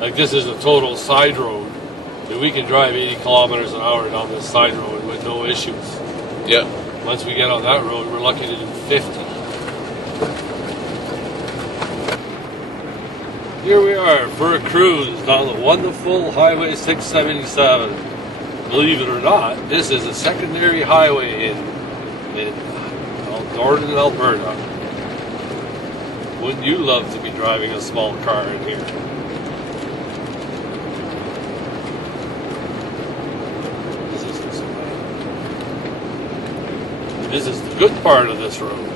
Like this is a total side road. And we can drive 80 kilometers an hour down this side road with no issues. Yeah. Once we get on that road, we're lucky to do 50. Here we are for a cruise down the wonderful Highway 677. Believe it or not, this is a secondary highway in northern Alberta. Wouldn't you love to be driving a small car in here? This isn't so bad. This is the good part of this road.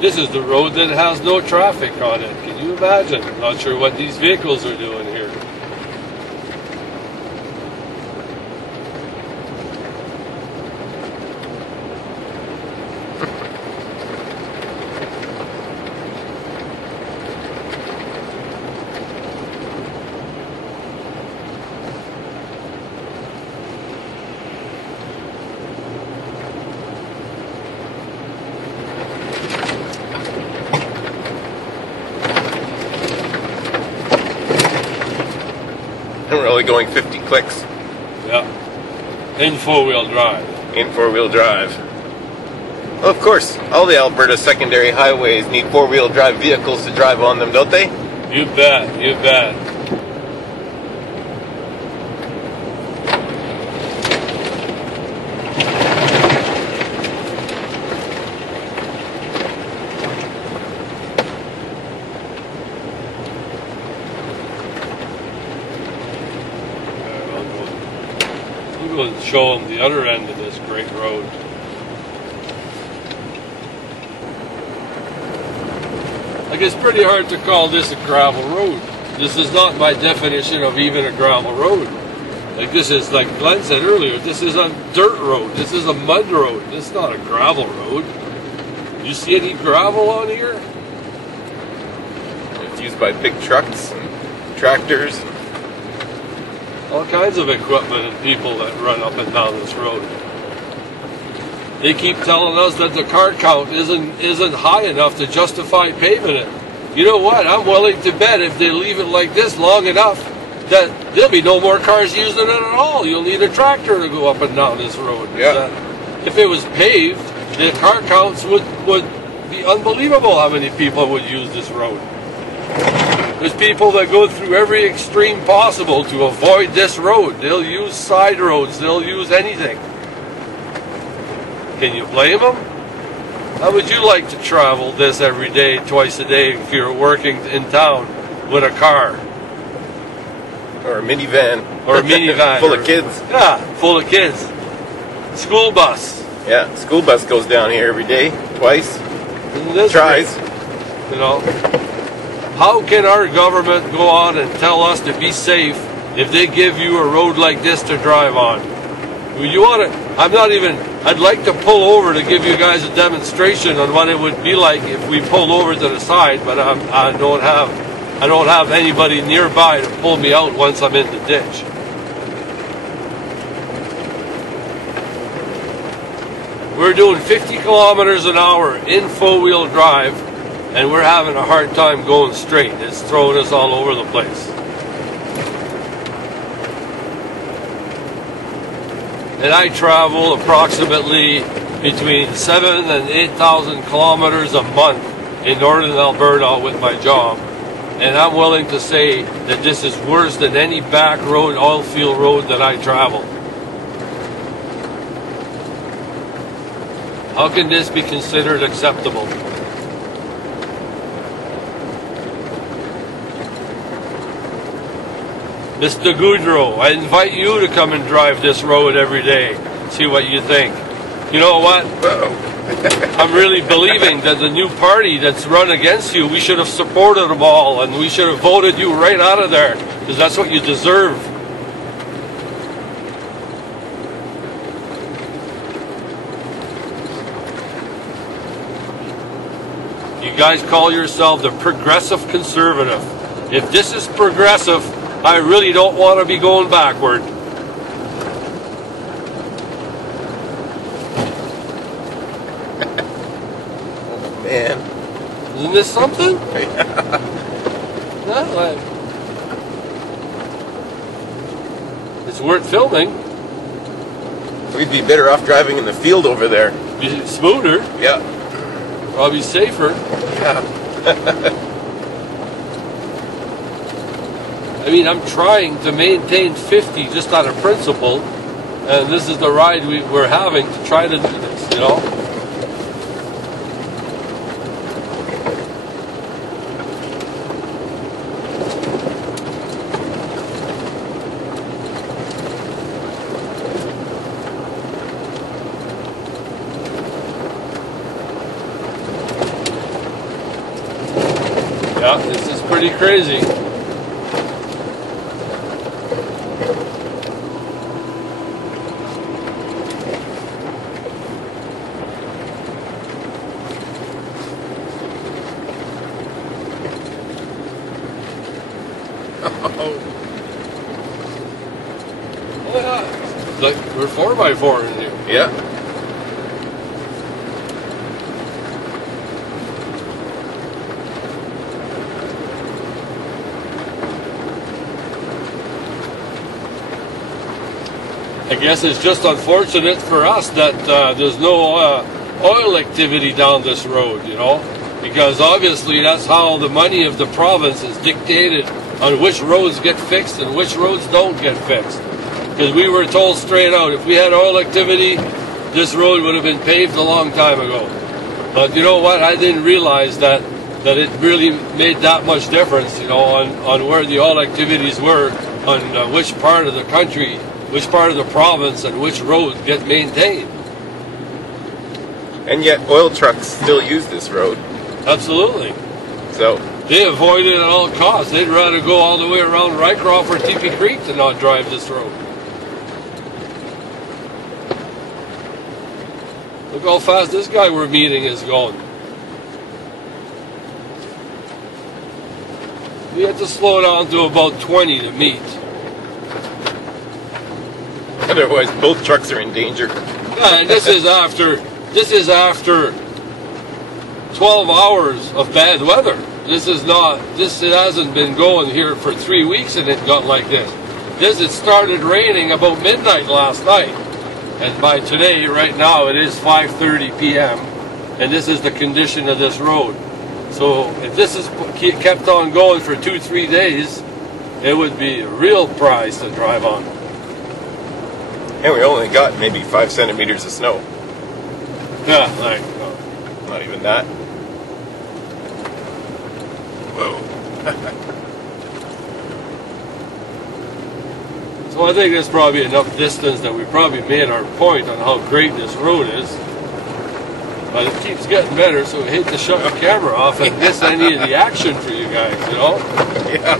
This is the road that has no traffic on it. Can you imagine? I'm not sure what these vehicles are doing here. We're only going 50 clicks. Yeah. In four-wheel drive. In four-wheel drive. Well, of course, all the Alberta secondary highways need four-wheel drive vehicles to drive on them, don't they? You bet, you bet. We'll show them the other end of this great road. Like, it's pretty hard to call this a gravel road. This is not my definition of even a gravel road. Like, this is, like Glenn said earlier, this is a dirt road. This is a mud road. This is not a gravel road. You see any gravel on here? It's used by big trucks and tractors. All kinds of equipment and people that run up and down this road. They keep telling us that the car count isn't high enough to justify paving it. You know what? I'm willing to bet if they leave it like this long enough that there'll be no more cars using it at all. You'll need a tractor to go up and down this road. Yeah. If it was paved, the car counts would be unbelievable how many people would use this road. There's people that go through every extreme possible to avoid this road. They'll use side roads. They'll use anything. Can you blame them? How would you like to travel this every day, twice a day, if you're working in town with a car? Or a minivan. Or a minivan. Full of kids. Yeah, full of kids. School bus. Yeah, school bus goes down here every day, twice. Tries. You know. How can our government go on and tell us to be safe if they give you a road like this to drive on? You want to? I'd like to pull over to give you guys a demonstration on what it would be like if we pulled over to the side, but I don't have anybody nearby to pull me out once I'm in the ditch. We're doing 50 kilometers an hour in four-wheel drive, and we're having a hard time going straight. It's throwing us all over the place. And I travel approximately between 7,000 and 8,000 kilometers a month in northern Alberta with my job. And I'm willing to say that this is worse than any back road, oil field road that I travel. How can this be considered acceptable? Mr. Goudreau, I invite you to come and drive this road every day. See what you think. You know what? I'm really believing that the new party that's run against you, we should have supported them all, and we should have voted you right out of there, because that's what you deserve. You guys call yourself the progressive conservative. If this is progressive, I really don't want to be going backward. Man. Isn't this something? Yeah. Well, it's worth filming. We'd be better off driving in the field over there. Be smoother. Yeah. Probably safer. Yeah. I mean, I'm trying to maintain 50 just out of principle, and this is the ride we're having to try to do this, you know? Yeah, this is pretty crazy. Oh yeah, like we're 4x4 in here. Yeah. I guess it's just unfortunate for us that there's no oil activity down this road, you know, because obviously that's how the money of the province is dictated on which roads get fixed and which roads don't get fixed. Because we were told straight out, if we had oil activity, this road would have been paved a long time ago. But you know what? I didn't realize that it really made that much difference, you know, on where the oil activities were, on which part of the country, which part of the province, and which roads get maintained. And yet oil trucks still use this road. Absolutely. So they avoid it at all costs. They'd rather go all the way around Rycroft or Teepee Creek to not drive this road. Look how fast this guy we're meeting is going. We had to slow down to about 20 to meet. otherwise both trucks are in danger. Yeah, and this is after 12 hours of bad weather. This hasn't been going here for 3 weeks and it got like this. It started raining about midnight last night. And by today, right now, it is 5:30 p.m. And this is the condition of this road. So if this is kept on going for 2-3 days, it would be a real prize to drive on. And we only got maybe 5 centimeters of snow. Yeah, like not even that. Whoa. So I think that's probably enough distance that we probably made our point on how great this road is. But it keeps getting better, so we hate to shut the camera off and miss any of the action for you guys, you know? Yeah.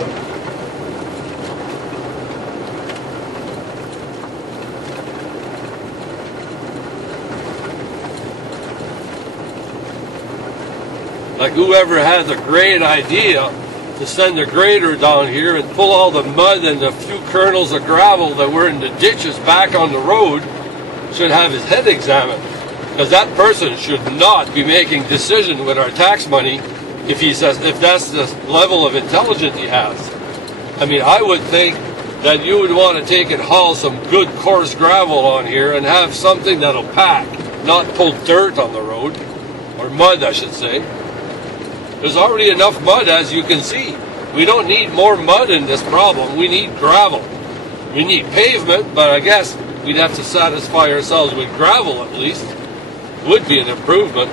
Like whoever had the great idea to send a grader down here and pull all the mud and the few kernels of gravel that were in the ditches back on the road should have his head examined. Because that person should not be making decisions with our tax money if that's the level of intelligence he has. I mean, I would think that you would want to take and haul some good coarse gravel on here and have something that'll pack, not pull dirt on the road, or mud I should say. There's already enough mud, as you can see. We don't need more mud in this problem. We need gravel. We need pavement, but I guess we'd have to satisfy ourselves with gravel at least. Would be an improvement.